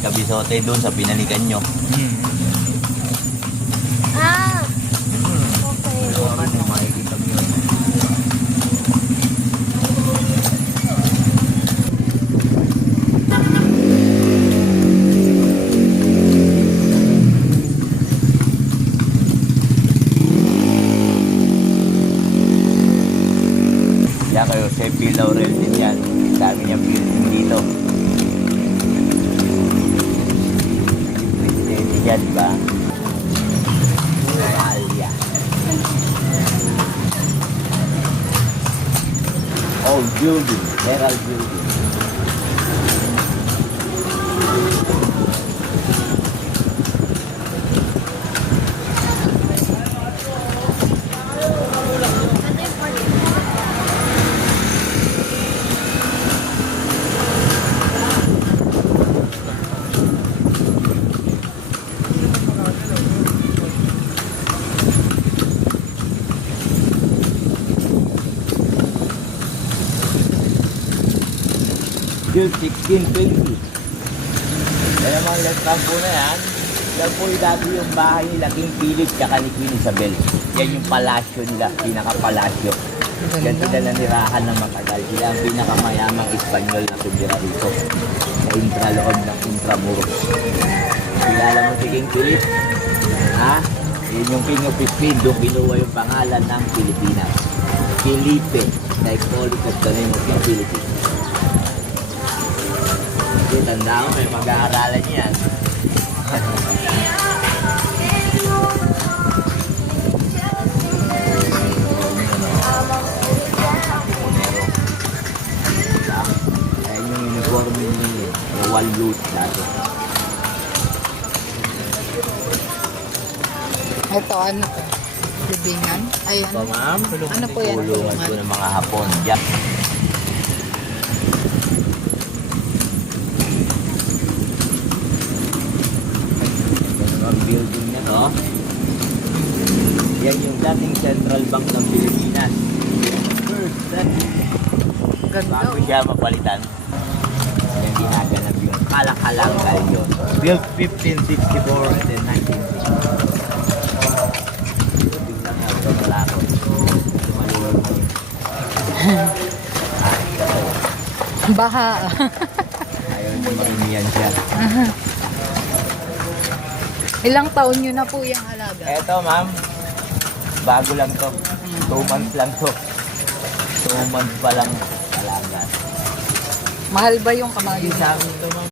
Kabisote doon sa pinalikan nyo. Ah! Okay. Ano makikita mo yun? Yan kayo, Jose Laurel din yan. Dami niyang building dito. Presidente dyan ba? Alia. Old building, Herald building. Build 1620. Kaya mga left po na yan. Yan po yung dati yung bahay nila King Philip tsaka ni Queen Isabel. Yan yung palasyo nila, pinaka-palasyo. Yan sila nanirahan ng matagal. Sila ang pinakamayamang Espanyol na tumira rito. Sa intraloob ng Intramuros. Kilala mo si King Philip? Ha? Yan yung King of Spain. Doon kinuha yung pangalan ng Pilipinas. Felipe. Diabolic of the name of King Philippines. Tanda ko, may mag-aaralan yan. Ayan yung uniform ni Rowan Lute dati. Ito, ano to? Libingan? Ay, So, ma'am, ano po yan? tulungan ko ng mga Hapon. Diyan. Ang building na to. Yan yung dating Central Bank ng Pilipinas. Ganda. Bago siya mapalitan. Yan ginaganap yung Kalakalang Galyon. Built 1564 and then 1960. Tingnan nga, ito malako. Lumaluwag mo. Baha. Ayaw niya marumiyan siya. Ilang taon nyo na po yung alaga? Eto ma'am, bago lang to. 2 months lang to. 2 months pa lang alaga. Mahal ba yung kamayo? Sa amin to ma'am.